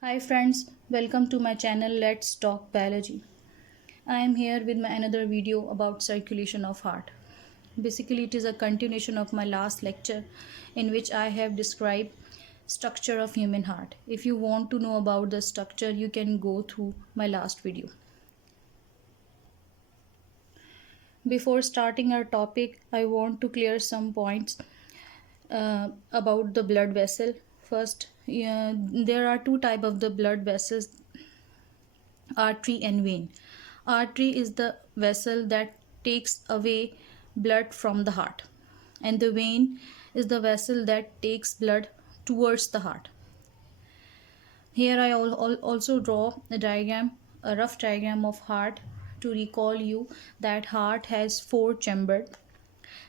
Hi friends, welcome to my channel Let's Talk Biology. I am here with my another video about circulation of heart. Basically it is a continuation of my last lecture in which I have described structure of human heart. If you want to know about the structure you can go through my last video. Before starting our topic, I want to clear some points about the blood vessel. First, there are two types of the blood vessels, artery and vein. Artery is the vessel that takes away blood from the heart, and the vein is the vessel that takes blood towards the heart. Here I also draw a rough diagram of heart to recall you that heart has four chambers.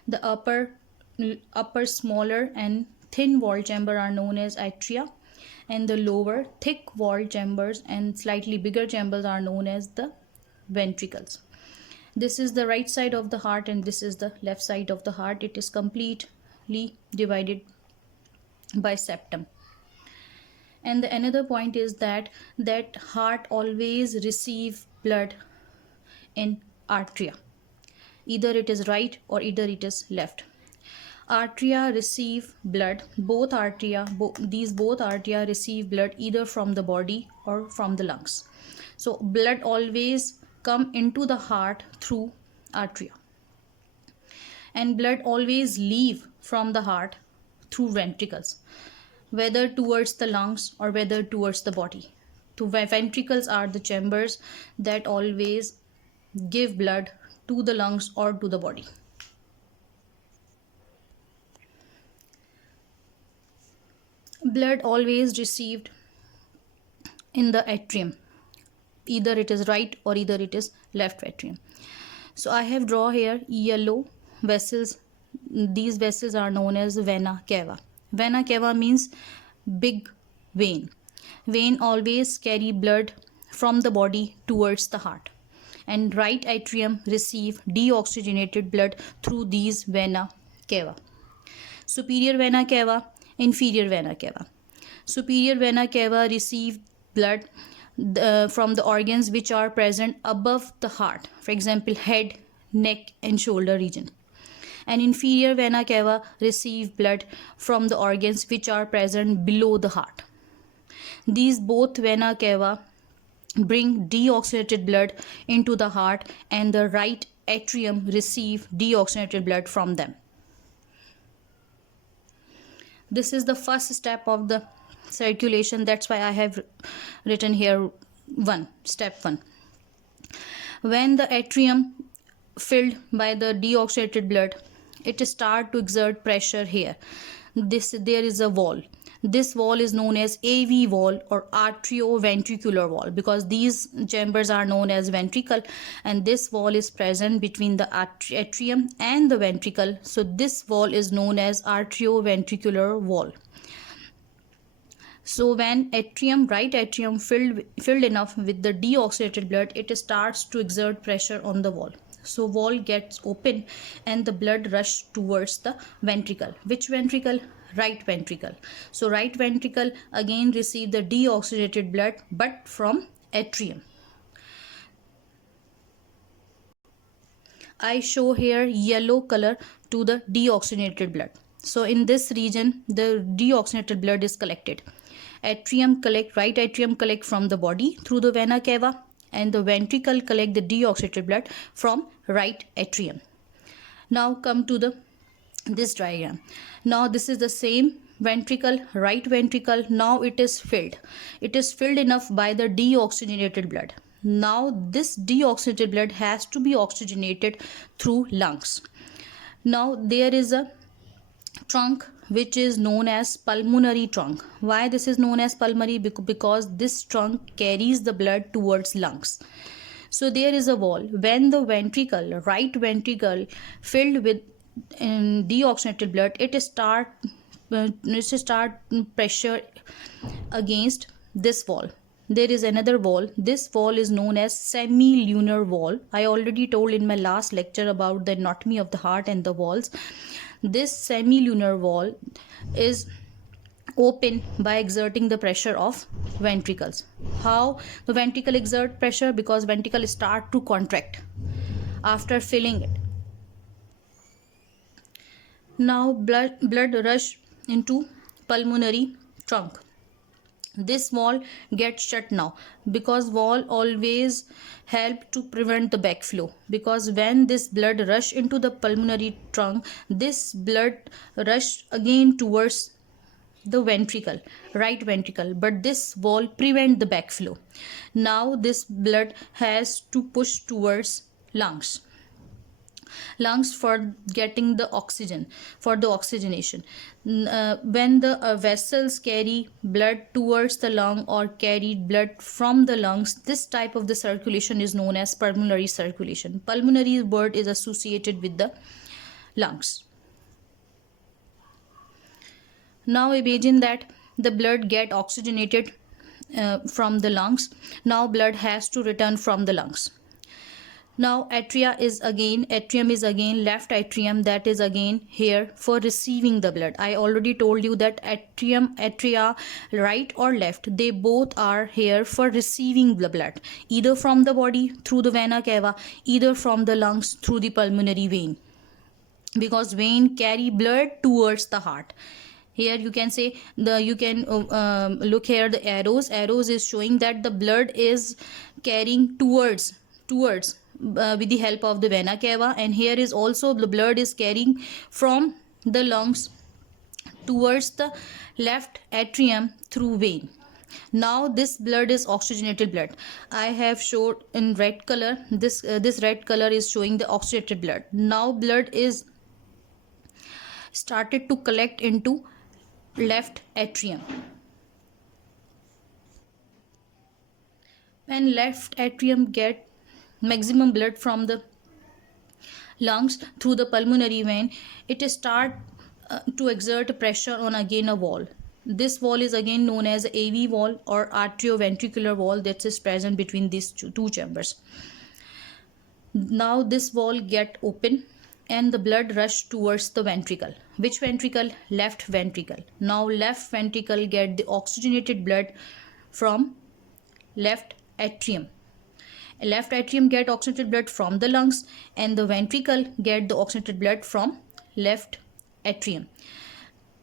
The upper smaller and thin walled chamber are known as atria, and the lower thick walled chambers and slightly bigger chambers are known as the ventricles. This is the right side of the heart and this is the left side of the heart. It is completely divided by septum. And the another point is that heart always receive blood in arteria. Either it is right or either it is left. Arteria receive blood, both arteria receive blood either from the body or from the lungs. So blood always come into the heart through arteria, and blood always leave from the heart through ventricles, whether towards the lungs or whether towards the body. So ventricles are the chambers that always give blood to the lungs or to the body. Blood always received in the atrium, either it is right or either it is left atrium. So I have drawn here yellow vessels. These vessels are known as vena cava. Vena cava means big vein. Vein always carry blood from the body towards the heart, and right atrium receive deoxygenated blood through these vena cava. Superior vena cava, inferior vena cava. Superior vena cava receive blood from the organs which are present above the heart, for example head, neck and shoulder region. And inferior vena cava receive blood from the organs which are present below the heart. These both vena cava bring deoxygenated blood into the heart, and the right atrium receive deoxygenated blood from them. This is the first step of the circulation. That's why I have written here step 1. When the atrium filled by the deoxygenated blood, it start to exert pressure here. There is a wall. This wall is known as AV wall or arterioventricular wall, because these chambers are known as ventricle, and this wall is present between the atrium and the ventricle. So this wall is known as arterioventricular wall. So when right atrium filled enough with the deoxygenated blood, it starts to exert pressure on the wall. So wall gets open and the blood rush towards the ventricle. Which ventricle? Right ventricle. So right ventricle again receive the deoxygenated blood, but from atrium. I show here yellow color to the deoxygenated blood. So in this region the deoxygenated blood is collected. Right atrium collect from the body through the vena cava, and the ventricle collect the deoxygenated blood from right atrium. Now come to this diagram. Now this is the same ventricle, right ventricle. Now it is filled enough by the deoxygenated blood. Now this deoxygenated blood has to be oxygenated through lungs. Now there is a trunk which is known as pulmonary trunk. Why this is known as pulmonary? Because this trunk carries the blood towards lungs. So there is a wall. When the right ventricle filled with deoxygenated blood, it start pressure against this wall. There is another wall. This wall is known as semilunar wall. I already told in my last lecture about the anatomy of the heart and the walls. This semilunar wall is open by exerting the pressure of ventricles. How the ventricle exert pressure? Because ventricle start to contract after filling it. Now blood rush into pulmonary trunk. This wall gets shut now, because wall always help to prevent the backflow, because when this blood rush into the pulmonary trunk, this blood rush again towards the ventricle, right ventricle, but this wall prevent the backflow. Now this blood has to push towards lungs for getting the oxygen, for the oxygenation. When the vessels carry blood towards the lung or carry blood from the lungs, this type of the circulation is known as pulmonary circulation. Pulmonary word is associated with the lungs. Now imagine that the blood get oxygenated from the lungs. Now blood has to return from the lungs. Now atrium is again left atrium, that is again here for receiving the blood. I already told you that atria, right or left, they both are here for receiving the blood, either from the body through the vena cava, either from the lungs through the pulmonary vein, because vein carry blood towards the heart. Here you can say look here, the arrows is showing that the blood is carrying towards with the help of the vena cava, and here is also the blood is carrying from the lungs towards the left atrium through vein. Now this blood is oxygenated blood. I have showed in red color, this red color is showing the oxygenated blood. Now blood is started to collect into left atrium. When left atrium get maximum blood from the lungs through the pulmonary vein, it start to exert pressure on again a wall. This wall is again known as AV wall or atrioventricular wall, that is present between these two chambers. Now this wall get open and the blood rush towards the ventricle. Which ventricle? Left ventricle. Now left ventricle get the oxygenated blood from left atrium. Left atrium get oxygenated blood from the lungs, and the ventricle get the oxygenated blood from left atrium.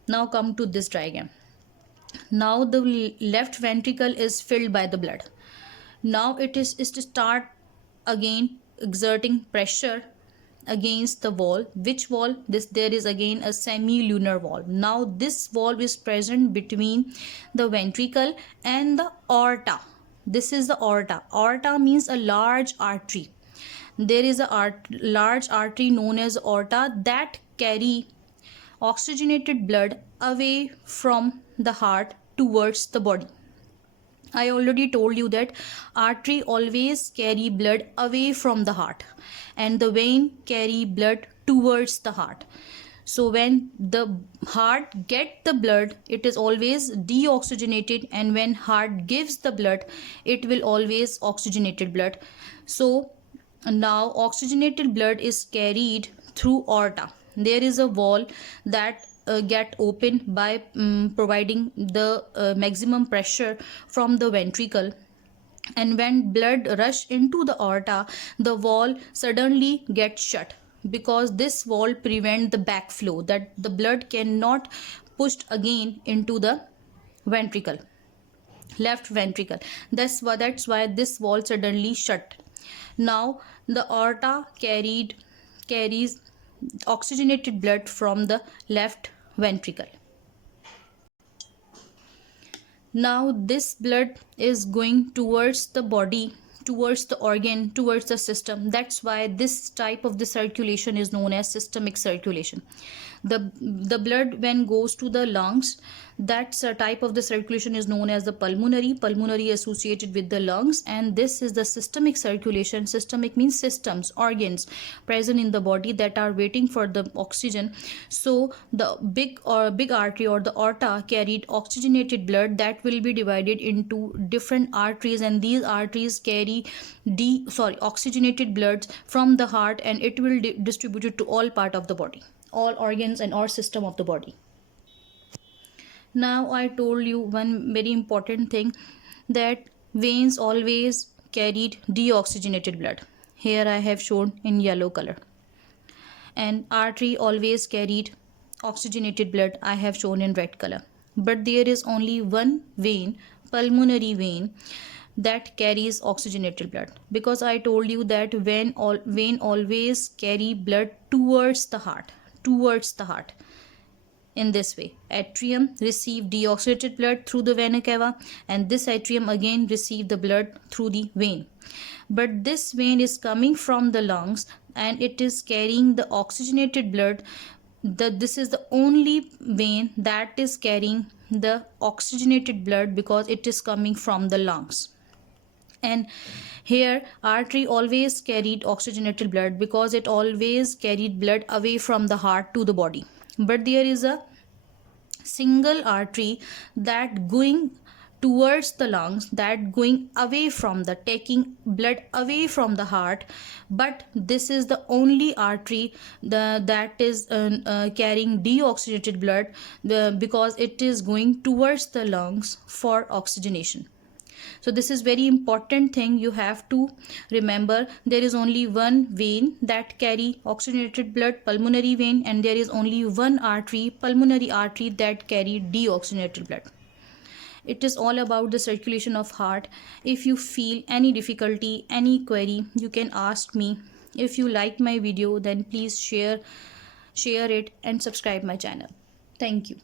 Now come to this diagram. Now the left ventricle is filled by the blood. Now it is to start again exerting pressure against the wall. Which wall? There is again a semilunar wall. Now this wall is present between the ventricle and the aorta. This is the aorta. Aorta means a large artery. There is a large artery known as aorta that carry oxygenated blood away from the heart towards the body. I already told you that artery always carry blood away from the heart and the vein carry blood towards the heart. So when the heart get the blood, it is always deoxygenated, and when heart gives the blood, it will always oxygenated blood. So now oxygenated blood is carried through aorta. There is a wall that get open by providing the maximum pressure from the ventricle, and when blood rush into the aorta, the wall suddenly gets shut, because this wall prevent the backflow, that the blood cannot pushed again into the ventricle, left ventricle. That's why this wall suddenly shut. Now the aorta carries oxygenated blood from the left ventricle. Now this blood is going towards the body, towards the organ, towards the system. That's why this type of the circulation is known as systemic circulation. The blood when goes to the lungs, that's a type of the circulation is known as the pulmonary associated with the lungs, and this is the systemic circulation. Systemic means systems, organs present in the body that are waiting for the oxygen. So the big artery or the aorta carried oxygenated blood that will be divided into different arteries, and these arteries carry oxygenated blood from the heart, and it will distribute it to all part of the body, all organs and all system of the body. Now I told you one very important thing, that veins always carried deoxygenated blood. Here I have shown in yellow color. And artery always carried oxygenated blood. I have shown in red color. But there is only one vein, pulmonary vein, that carries oxygenated blood, because I told you that vein always carry blood towards the heart, towards the heart. In this way, atrium receive deoxygenated blood through the vena cava, and this atrium again receive the blood through the vein. But this vein is coming from the lungs and it is carrying the oxygenated blood. This is the only vein that is carrying the oxygenated blood because it is coming from the lungs. And here artery always carried oxygenated blood because it always carried blood away from the heart to the body. But there is a single artery that going towards the lungs, that going away from the, taking blood away from the heart. But this is the only artery that is carrying deoxygenated blood, because it is going towards the lungs for oxygenation. So this is very important thing you have to remember. There is only one vein that carry oxygenated blood, pulmonary vein, and there is only one artery, pulmonary artery, that carry deoxygenated blood. It is all about the circulation of heart. If you feel any difficulty, any query, you can ask me. If you like my video, then please share it and subscribe my channel. Thank you.